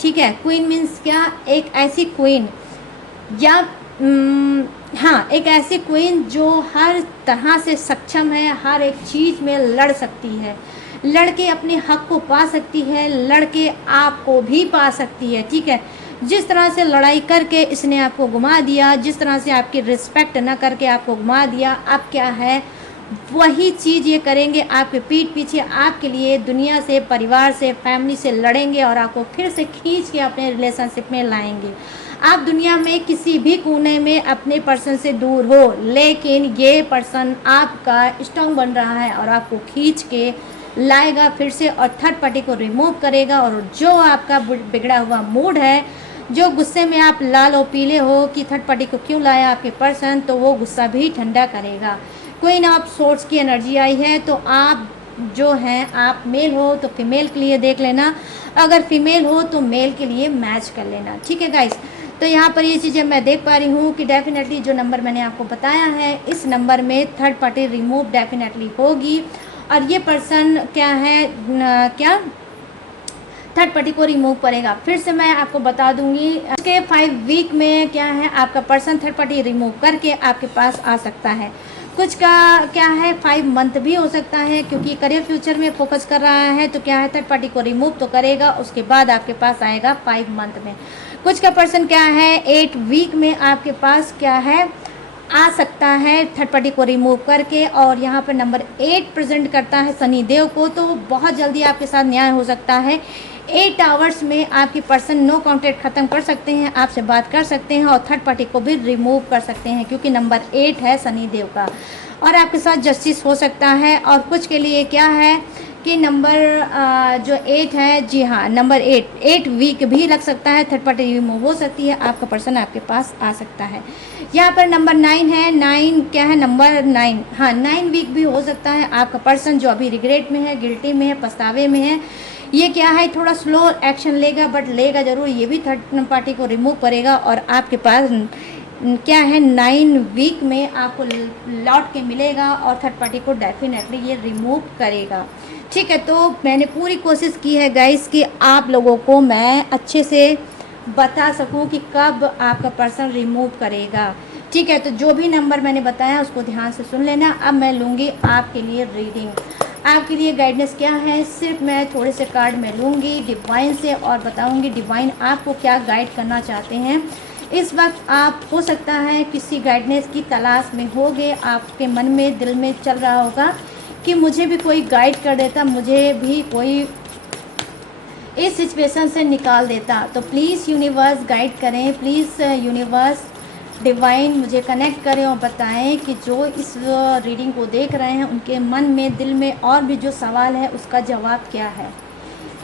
ठीक है, क्वीन मीन्स क्या, एक ऐसी क्वीन या हाँ, एक ऐसी क्वीन जो हर तरह से सक्षम है, हर एक चीज़ में लड़ सकती है, लड़के अपने हक को पा सकती है, लड़के आपको भी पा सकती है। ठीक है, जिस तरह से लड़ाई करके इसने आपको घुमा दिया, जिस तरह से आपकी रिस्पेक्ट न करके आपको घुमा दिया, अब क्या है, वही चीज़ ये करेंगे आपके पीठ पीछे, आपके लिए दुनिया से, परिवार से, फैमिली से लड़ेंगे और आपको फिर से खींच के अपने रिलेशनशिप में लाएंगे। आप दुनिया में किसी भी कोने में अपने पर्सन से दूर हो, लेकिन ये पर्सन आपका स्ट्रॉन्ग बन रहा है और आपको खींच के लाएगा फिर से, और थर्ड पार्टी को रिमूव करेगा। और जो आपका बिगड़ा हुआ मूड है, जो गुस्से में आप लाल और पीले हो कि थर्ड पार्टी को क्यों लाया आपके पर्सन, तो वो गुस्सा भी ठंडा करेगा। क्वीन ऑफ सोर्ड्स की एनर्जी आई है, तो आप जो हैं, आप मेल हो तो फीमेल के लिए देख लेना, अगर फीमेल हो तो मेल के लिए मैच कर लेना। ठीक है गाइस, तो यहाँ पर ये चीज़ें मैं देख पा रही हूँ कि डेफिनेटली जो नंबर मैंने आपको बताया है, इस नंबर में थर्ड पार्टी रिमूव डेफिनेटली होगी। और ये पर्सन क्या है, क्या थर्ड पार्टी को रिमूव करेगा। फिर से मैं आपको बता दूंगी कि 5 वीक में क्या है, आपका पर्सन थर्ड पार्टी रिमूव करके आपके पास आ सकता है। कुछ का क्या है 5 मंथ भी हो सकता है, क्योंकि करियर फ्यूचर में फोकस कर रहा है, तो क्या है थर्ड पार्टी को रिमूव तो करेगा, उसके बाद आपके पास आएगा 5 मंथ में। कुछ का पर्सन क्या है 8 वीक में आपके पास क्या है आ सकता है थर्ड पार्टी को रिमूव करके। और यहाँ पर नंबर 8 प्रेजेंट करता है शनि देव को, तो बहुत जल्दी आपके साथ न्याय हो सकता है। 8 आवर्स में आपके पर्सन नो कॉन्टैक्ट ख़त्म कर सकते हैं, आपसे बात कर सकते हैं और थर्ड पार्टी को भी रिमूव कर सकते हैं, क्योंकि नंबर 8 है शनि देव का, और आपके साथ जस्टिस हो सकता है। और कुछ के लिए क्या है कि नंबर जो 8 है, जी हाँ नंबर 8 वीक भी लग सकता है, थर्ड पार्टी रिमूव हो सकती है, आपका पर्सन आपके पास आ सकता है। यहाँ पर नंबर 9 है, 9 क्या है, नंबर 9, हाँ 9 वीक भी हो सकता है। आपका पर्सन जो अभी रिग्रेट में है, गिल्टी में है, पछतावे में है, ये क्या है थोड़ा स्लो एक्शन लेगा, बट लेगा ज़रूर, ये भी थर्ड पार्टी को रिमूव करेगा और आपके पास क्या है 9 वीक में आपको लौट के मिलेगा और थर्ड पार्टी को डेफिनेटली ये रिमूव करेगा। ठीक है, तो मैंने पूरी कोशिश की है गाइस कि आप लोगों को मैं अच्छे से बता सकूं कि कब आपका पर्सन रिमूव करेगा। ठीक है, तो जो भी नंबर मैंने बताया उसको ध्यान से सुन लेना। अब मैं लूँगी आपके लिए रीडिंग, आपके लिए गाइडेंस क्या है, सिर्फ मैं थोड़े से कार्ड में लूँगी डिवाइन से और बताऊँगी डिवाइन आपको क्या गाइड करना चाहते हैं। इस वक्त आप हो सकता है किसी गाइडेंस की तलाश में होगे, आपके मन में दिल में चल रहा होगा कि मुझे भी कोई गाइड कर देता, मुझे भी कोई इस सिचुएशन से निकाल देता। तो प्लीज़ यूनिवर्स गाइड करें, प्लीज़ यूनिवर्स डिवाइन मुझे कनेक्ट करें और बताएं कि जो इस रीडिंग को देख रहे हैं उनके मन में, दिल में और भी जो सवाल है उसका जवाब क्या है।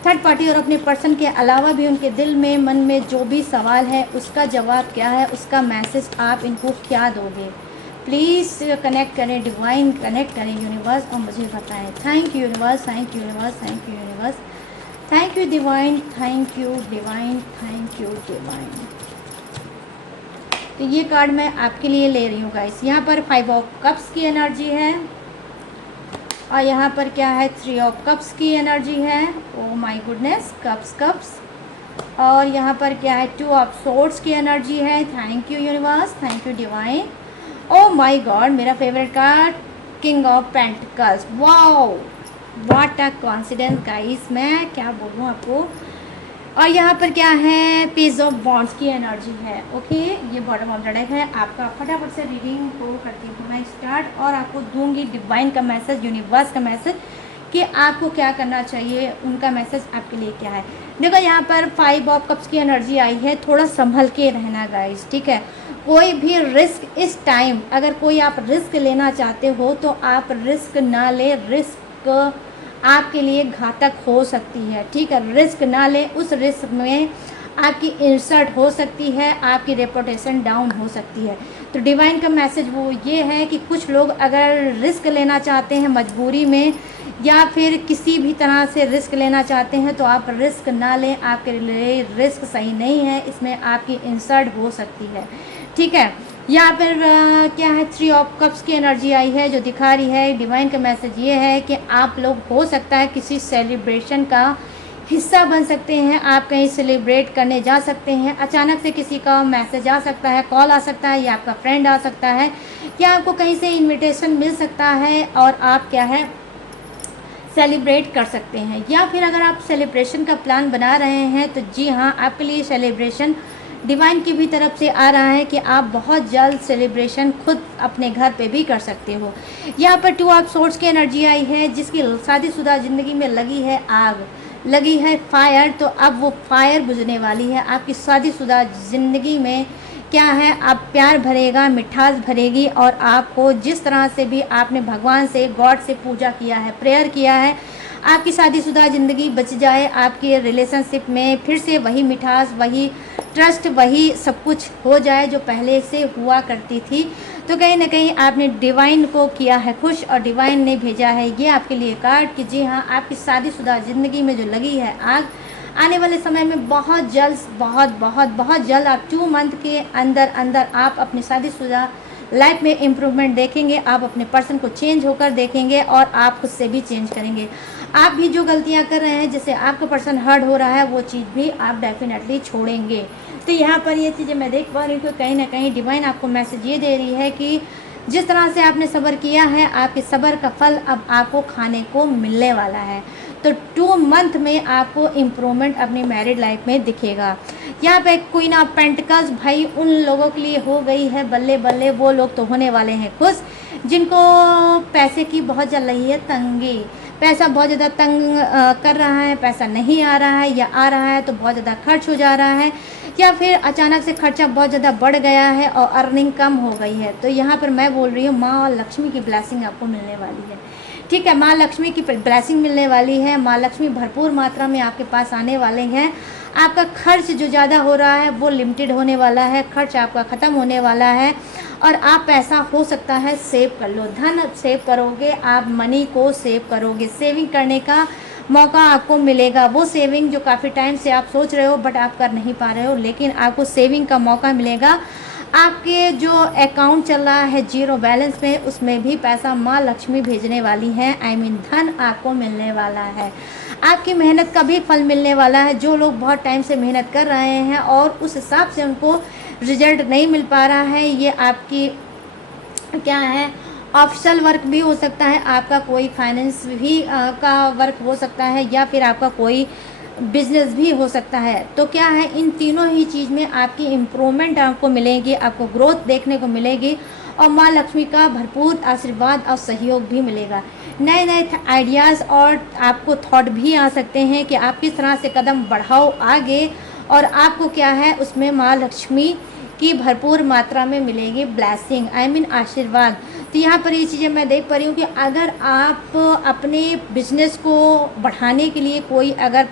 थर्ड पार्टी और अपने पर्सन के अलावा भी उनके दिल में, मन में जो भी सवाल है उसका जवाब क्या है, उसका मैसेज आप इनको क्या दोगे। प्लीज़ कनेक्ट करें डिवाइन, कनेक्ट करें यूनिवर्स और मुझे बताएं। Thank you universe, thank you universe, thank you universe, thank you divine, thank you divine, thank you divine. तो ये कार्ड मैं आपके लिए ले रही हूँ गाइस। यहाँ पर 5 ऑफ कप्स की एनर्जी है और यहाँ पर क्या है 3 ऑफ कप्स की एनर्जी है। Oh my goodness, cups cups. और यहाँ पर क्या है 2 ऑफ सोर्ड्स की एनर्जी है। Thank you universe, thank you divine. Oh my god, मेरा favourite card king of pentacles. Wow, what a coincidence guys, मैं क्या बोलूँ आपको। और यहाँ पर क्या है पेज ऑफ वॉन्ड्स की एनर्जी है। ओके, ये बॉटम ऑफ द डेक है आपका। फटाफट से रीडिंग को करती हूँ मैं स्टार्ट और आपको दूंगी डिवाइन का मैसेज, यूनिवर्स का मैसेज कि आपको क्या करना चाहिए, उनका मैसेज आपके लिए क्या है। देखो यहाँ पर 5 ऑफ कप्स की एनर्जी आई है। थोड़ा संभल के रहना गाइस, ठीक है। कोई भी रिस्क इस टाइम, अगर कोई आप रिस्क लेना चाहते हो तो आप रिस्क ना ले। रिस्क आपके लिए घातक हो सकती है, ठीक है। रिस्क ना ले, उस रिस्क में आपकी इंसल्ट हो सकती है, आपकी रेपुटेशन डाउन हो सकती है। तो डिवाइन का मैसेज वो ये है कि कुछ लोग अगर रिस्क लेना चाहते हैं मजबूरी में या फिर किसी भी तरह से रिस्क लेना चाहते हैं तो आप रिस्क ना लें। आपके लिए रिस्क सही नहीं है, इसमें आपकी इंसल्ट हो सकती है, ठीक है। यहाँ पर क्या है 3 ऑफ कप्स की एनर्जी आई है जो दिखा रही है डिवाइन का मैसेज ये है कि आप लोग हो सकता है किसी सेलिब्रेशन का हिस्सा बन सकते हैं। आप कहीं सेलिब्रेट करने जा सकते हैं। अचानक से किसी का मैसेज आ सकता है, कॉल आ सकता है या आपका फ्रेंड आ सकता है या आपको कहीं से इनविटेशन मिल सकता है और आप क्या है सेलिब्रेट कर सकते हैं। या फिर अगर आप सेलिब्रेशन का प्लान बना रहे हैं तो जी हाँ, आपके लिए सेलिब्रेशन डिवाइन की भी तरफ से आ रहा है कि आप बहुत जल्द सेलिब्रेशन खुद अपने घर पे भी कर सकते हो। यहाँ पर 2 ऑफ सोर्ड्स की एनर्जी आई है जिसकी शादीशुदा ज़िंदगी में लगी है आग, लगी है फायर, तो अब वो फायर बुझने वाली है। आपकी शादीशुदा ज़िंदगी में क्या है, आप प्यार भरेगा, मिठास भरेगी और आपको जिस तरह से भी आपने भगवान से, गॉड से पूजा किया है, प्रेयर किया है, आपकी शादीशुदा ज़िंदगी बच जाए। आपके रिलेशनशिप में फिर से वही मिठास, वही ट्रस्ट, वही सब कुछ हो जाए जो पहले से हुआ करती थी। तो कहीं ना कहीं आपने डिवाइन को किया है खुश और डिवाइन ने भेजा है ये आपके लिए कार्ड कि जी हाँ, आपकी शादीशुदा ज़िंदगी में जो लगी है आग, आने वाले समय में बहुत जल्द, बहुत जल्द आप 2 मंथ के अंदर अंदर आप अपनी शादीशुदा लाइफ में इम्प्रूवमेंट देखेंगे। आप अपने पर्सन को चेंज होकर देखेंगे और आप खुद से भी चेंज करेंगे। आप भी जो गलतियां कर रहे हैं, जिससे आपका पर्सन हर्ट हो रहा है, वो चीज़ भी आप डेफिनेटली छोड़ेंगे। तो यहाँ पर ये चीज़ें मैं देख पा रही हूँ कि कहीं ना कहीं डिवाइन आपको मैसेज ये दे रही है कि जिस तरह से आपने सब्र किया है, आपके सब्र का फल अब आपको खाने को मिलने वाला है। तो 2 मंथ में आपको इम्प्रूवमेंट अपनी मैरिड लाइफ में दिखेगा। यहाँ पे क्वीन ऑफ पेंटिकल्स, भाई उन लोगों के लिए हो गई है बल्ले बल्ले। वो लोग तो होने वाले हैं खुश जिनको पैसे की बहुत जल रही है तंगी, पैसा बहुत ज़्यादा तंग कर रहा है, पैसा नहीं आ रहा है या आ रहा है तो बहुत ज़्यादा खर्च हो जा रहा है या फिर अचानक से खर्चा बहुत ज़्यादा बढ़ गया है और अर्निंग कम हो गई है। तो यहाँ पर मैं बोल रही हूँ माँ लक्ष्मी की ब्लेसिंग आपको मिलने वाली है, ठीक है। माँ लक्ष्मी की ब्लेसिंग मिलने वाली है। माँ लक्ष्मी भरपूर मात्रा में आपके पास आने वाले हैं। आपका खर्च जो ज़्यादा हो रहा है वो लिमिटेड होने वाला है, खर्च आपका ख़त्म होने वाला है और आप पैसा हो सकता है सेव कर लो। धन सेव करोगे, आप मनी को सेव करोगे, सेविंग करने का मौका आपको मिलेगा। वो सेविंग जो काफ़ी टाइम से आप सोच रहे हो बट आप कर नहीं पा रहे हो, लेकिन आपको सेविंग का मौका मिलेगा। आपके जो अकाउंट चल रहा है जीरो बैलेंस में, उसमें भी पैसा माँ लक्ष्मी भेजने वाली हैं। धन आपको मिलने वाला है। आपकी मेहनत का भी फल मिलने वाला है। जो लोग बहुत टाइम से मेहनत कर रहे हैं और उस हिसाब से उनको रिजल्ट नहीं मिल पा रहा है, ये आपकी क्या है ऑफिशियल वर्क भी हो सकता है, आपका कोई फाइनेंस भी का वर्क हो सकता है या फिर आपका कोई बिजनेस भी हो सकता है। तो क्या है, इन तीनों ही चीज़ में आपकी इम्प्रूवमेंट आपको मिलेगी, आपको ग्रोथ देखने को मिलेगी और माँ लक्ष्मी का भरपूर आशीर्वाद और सहयोग भी मिलेगा। नए नए आइडियाज़ और आपको थॉट भी आ सकते हैं कि आप किस तरह से कदम बढ़ाओ आगे और आपको क्या है उसमें माँ लक्ष्मी की भरपूर मात्रा में मिलेगी ब्लेसिंग, आशीर्वाद। तो यहाँ पर ये चीज़ें मैं देख पा रही हूँ कि अगर आप अपने बिजनेस को बढ़ाने के लिए कोई अगर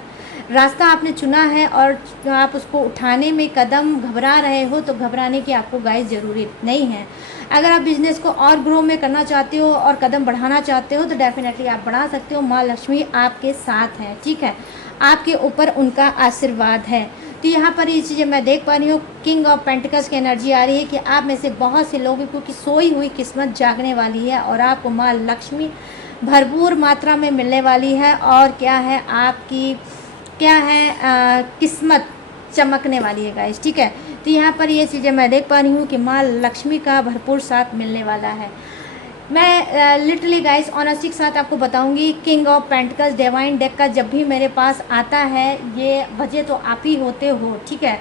रास्ता आपने चुना है और आप उसको उठाने में कदम घबरा रहे हो तो घबराने की आपको गाइस ज़रूरत नहीं है। अगर आप बिज़नेस को और ग्रो में करना चाहते हो और कदम बढ़ाना चाहते हो तो डेफिनेटली आप बढ़ा सकते हो। माँ लक्ष्मी आपके साथ हैं, ठीक है, आपके ऊपर उनका आशीर्वाद है। तो यहाँ पर ये चीज़ें मैं देख पा रही हूँ, किंग ऑफ पेंटिकल्स की एनर्जी आ रही है कि आप में से बहुत से लोगों की सोई हुई किस्मत जागने वाली है और आपको माँ लक्ष्मी भरपूर मात्रा में मिलने वाली है। और क्या है, आपकी क्या है, किस्मत चमकने वाली है गाइस, ठीक है। तो यहाँ पर ये चीज़ें मैं देख पा रही हूँ कि माँ लक्ष्मी का भरपूर साथ मिलने वाला है। मैं लिटरली गाइस ऑनेस्टी के साथ आपको बताऊंगी, king of pentacles divine deck का जब भी मेरे पास आता है, ये वजह तो आप ही होते हो, ठीक है।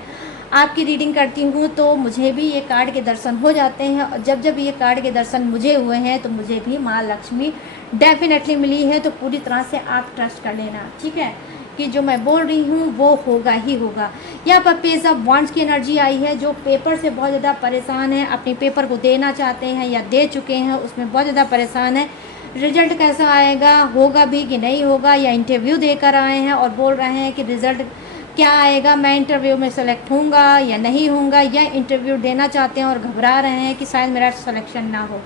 आपकी रीडिंग करती हूँ तो मुझे भी ये कार्ड के दर्शन हो जाते हैं, और जब जब ये कार्ड के दर्शन मुझे हुए हैं तो मुझे भी माँ लक्ष्मी डेफिनेटली मिली है। तो पूरी तरह से आप ट्रस्ट कर लेना, ठीक है, कि जो मैं बोल रही हूँ वो होगा ही होगा। यहाँ पर पेज ऑफ वांड्स की एनर्जी आई है। जो पेपर से बहुत ज़्यादा परेशान है, अपने पेपर को देना चाहते हैं या दे चुके हैं, उसमें बहुत ज़्यादा परेशान है, रिजल्ट कैसा आएगा, होगा भी कि नहीं होगा, या इंटरव्यू देकर आए हैं और बोल रहे हैं कि रिज़ल्ट क्या आएगा, मैं इंटरव्यू में सेलेक्ट होऊंगा या नहीं होऊंगा, या इंटरव्यू देना चाहते हैं और घबरा रहे हैं कि शायद मेरा सिलेक्शन ना हो।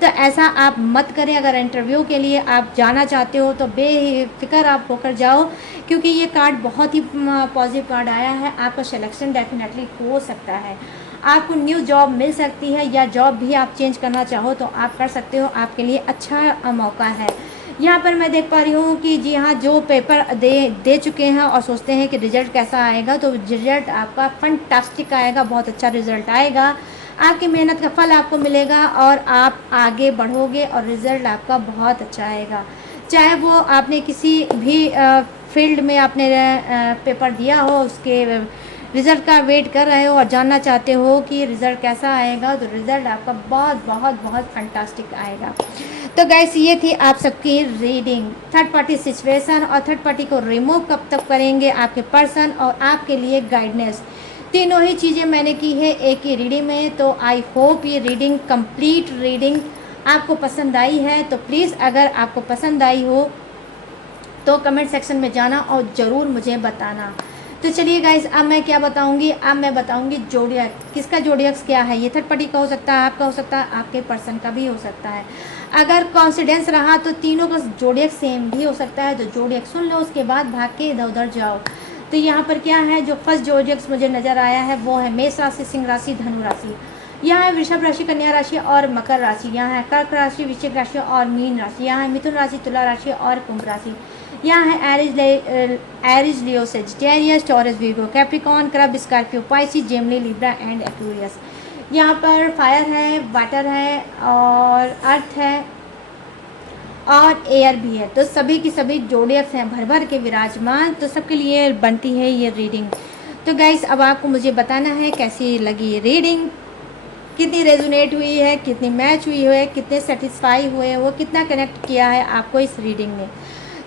तो ऐसा आप मत करें। अगर इंटरव्यू के लिए आप जाना चाहते हो तो बेफिक्र आप होकर जाओ, क्योंकि ये कार्ड बहुत ही पॉजिटिव कार्ड आया है। आपका सिलेक्शन डेफिनेटली हो सकता है, आपको न्यू जॉब मिल सकती है, या जॉब भी आप चेंज करना चाहो तो आप कर सकते हो, आपके लिए अच्छा मौका है। यहाँ पर मैं देख पा रही हूँ कि जी हाँ, जो पेपर दे चुके हैं और सोचते हैं कि रिज़ल्ट कैसा आएगा, तो रिज़ल्ट आपका फंटास्टिक आएगा, बहुत अच्छा रिज़ल्ट आएगा, आपकी मेहनत का फल आपको मिलेगा और आप आगे बढ़ोगे और रिज़ल्ट आपका बहुत अच्छा आएगा। चाहे वो आपने किसी भी फील्ड में आपने पेपर दिया हो, उसके रिज़ल्ट का वेट कर रहे हो और जानना चाहते हो कि रिज़ल्ट कैसा आएगा, तो रिज़ल्ट आपका बहुत बहुत बहुत फंटास्टिक आएगा। तो गाइस, ये थी आप सबकी रीडिंग। थर्ड पार्टी सिचुएशन और थर्ड पार्टी को रिमूव कब तक करेंगे आपके पर्सन, और आपके लिए गाइडेंस, तीनों ही चीज़ें मैंने की है एक ही रीडिंग में। तो आई होप ये रीडिंग, कंप्लीट रीडिंग आपको पसंद आई है। तो प्लीज़ अगर आपको पसंद आई हो तो कमेंट सेक्शन में जाना और ज़रूर मुझे बताना। तो चलिए गाइस, अब मैं क्या बताऊंगी, अब मैं बताऊंगी जोडियक। किसका जोडियक्स क्या है, ये थर्ड पार्टी का हो सकता है, आपका हो सकता है, आपके पर्सन का भी हो सकता है। अगर कॉन्फिडेंस रहा तो तीनों का जोडियक सेम भी हो सकता है। तो जोडियक सुन लो, उसके बाद भाग के इधर उधर जाओ। तो यहाँ पर क्या है, जो फर्स्ट जोडियक्स मुझे नज़र आया है वो है मेष राशि, सिंह राशि, धनु राशि। यहाँ है वृषभ राशि, कन्या राशि और मकर राशि। यहाँ है कर्क राशि, वृश्चिक राशि और मीन राशि। यहाँ है मिथुन राशि, तुला राशि और कुंभ राशि। यहाँ है Aries, Leo, Sagittarius, Taurus, Virgo, Capricorn, crab, Scorpio, Pisces, Gemini, Libra and Aquarius. यहाँ पर फायर है, वाटर है और अर्थ है और एयर भी है। तो सभी की सभी जोडियक्स हैं भर भर के विराजमान। तो सबके लिए बनती है ये रीडिंग। तो गाइस, अब आपको मुझे बताना है कैसी लगी ये रीडिंग, कितनी रेजोनेट हुई है, कितनी मैच हुई है, कितने सेटिस्फाई हुए, वो कितना कनेक्ट किया है आपको इस रीडिंग ने।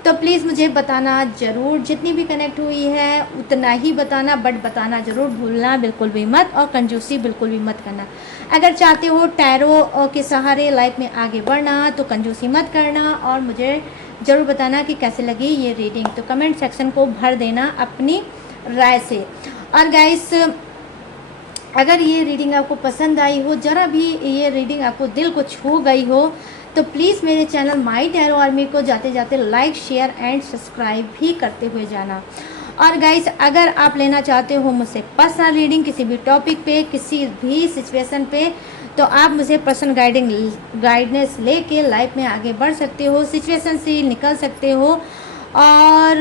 तो प्लीज़ मुझे बताना ज़रूर, जितनी भी कनेक्ट हुई है उतना ही बताना, बट बताना ज़रूर भूलना बिल्कुल भी मत, और कंजूसी बिल्कुल भी मत करना। अगर चाहते हो टैरो के सहारे लाइफ में आगे बढ़ना तो कंजूसी मत करना, और मुझे ज़रूर बताना कि कैसे लगी ये रीडिंग। तो कमेंट सेक्शन को भर देना अपनी राय से। और गाइस, अगर ये रीडिंग आपको पसंद आई हो, ज़रा भी ये रीडिंग आपको दिल को छू गई हो, तो प्लीज़ मेरे चैनल माई टैरो आर्मी को जाते जाते लाइक, शेयर एंड सब्सक्राइब भी करते हुए जाना। और गाइस, अगर आप लेना चाहते हो मुझसे पर्सनल रीडिंग किसी भी टॉपिक पे, किसी भी सिचुएशन पे, तो आप मुझे पर्सनल गाइडेंस लेके लाइफ में आगे बढ़ सकते हो, सिचुएशन से निकल सकते हो और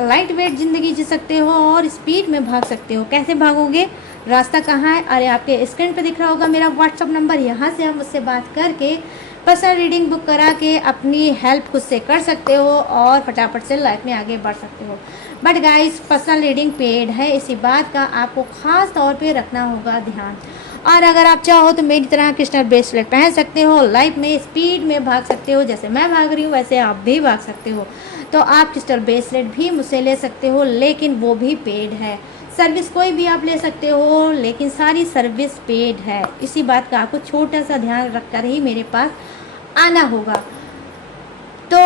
लाइट वेट ज़िंदगी जी सकते हो और स्पीड में भाग सकते हो। कैसे भागोगे, रास्ता कहाँ है, अरे आपके स्क्रीन पे दिख रहा होगा मेरा व्हाट्सअप नंबर। यहाँ से आप मुझसे बात करके पर्सनल रीडिंग बुक करा के अपनी हेल्प खुद से कर सकते हो और फटाफट से लाइफ में आगे बढ़ सकते हो। But guys, personal reading paid है, इसी बात का आपको ख़ास तौर पे रखना होगा ध्यान। और अगर आप चाहो तो मेरी तरह क्रिस्टल ब्रेसलेट पहन सकते हो, लाइफ में स्पीड में भाग सकते हो, जैसे मैं भाग रही हूँ वैसे आप भी भाग सकते हो। तो आप क्रिस्टल ब्रेसलेट भी मुझसे ले सकते हो, लेकिन वो भी पेड है। सर्विस कोई भी आप ले सकते हो, लेकिन सारी सर्विस पेड है। इसी बात का आपको छोटा सा ध्यान रखकर ही मेरे पास आना होगा। तो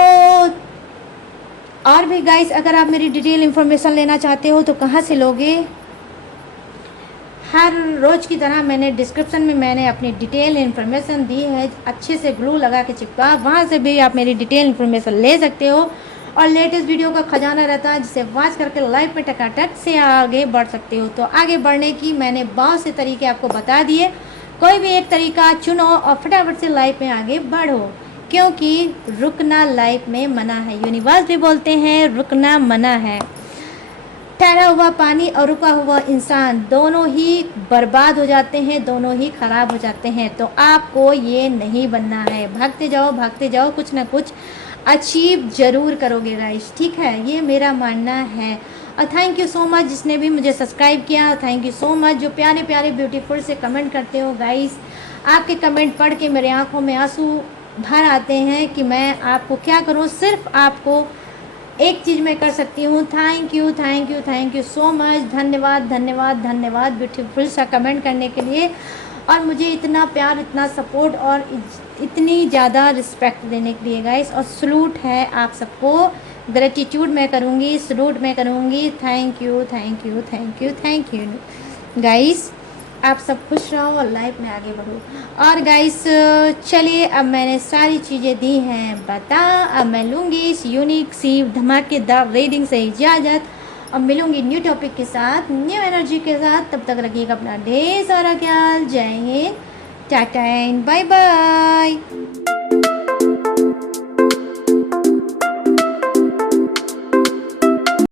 और भी गाइस, अगर आप मेरी डिटेल इन्फॉर्मेशन लेना चाहते हो तो कहाँ से लोगे, हर रोज़ की तरह मैंने डिस्क्रिप्शन में मैंने अपनी डिटेल इन्फॉर्मेशन दी है, अच्छे से ग्लू लगा के चिपका, वहाँ से भी आप मेरी डिटेल इन्फॉर्मेशन ले सकते हो। और लेटेस्ट वीडियो का खजाना रहता है जिसे वॉच करके लाइफ में टकाटक से आगे बढ़ सकते हो। तो आगे बढ़ने की मैंने बहुत से तरीके आपको बता दिए, कोई भी एक तरीका चुनो और फटाफट से लाइफ में आगे बढ़ो, क्योंकि रुकना लाइफ में मना है। यूनिवर्स भी बोलते हैं रुकना मना है। ठहरा हुआ पानी और रुका हुआ इंसान दोनों ही बर्बाद हो जाते हैं, दोनों ही खराब हो जाते हैं। तो आपको ये नहीं बनना है। भागते जाओ, कुछ ना कुछ अचीव ज़रूर करोगे गाइस, ठीक है, ये मेरा मानना है। और थैंक यू सो मच जिसने भी मुझे सब्सक्राइब किया, थैंक यू सो मच जो प्यारे प्यारे ब्यूटीफुल से कमेंट करते हो गाइस। आपके कमेंट पढ़ के मेरे आंखों में आंसू भर आते हैं कि मैं आपको क्या करूं, सिर्फ आपको एक चीज़ मैं कर सकती हूँ। Thank you so much. धन्यवाद ब्यूटीफुल सा कमेंट करने के लिए और मुझे इतना प्यार, इतना सपोर्ट और इतनी ज़्यादा रिस्पेक्ट देने के लिए गाइस। और सलूट है आप सबको, ग्रेटिट्यूड मैं करूँगी, सलूट मैं करूँगी। Thank you guys. आप सब खुश रहो और लाइफ में आगे बढ़ो। और गाइस चलिए, अब मैंने सारी चीज़ें दी हैं बता, अब मैं लूँगी इस यूनिक सी धमाकेदार रीडिंग से इजाज़त और मिलूँगी न्यू टॉपिक के साथ, न्यू एनर्जी के साथ। तब तक रखिएगा अपना ढेर सारा ख्याल। जय Hind, tata and bye bye.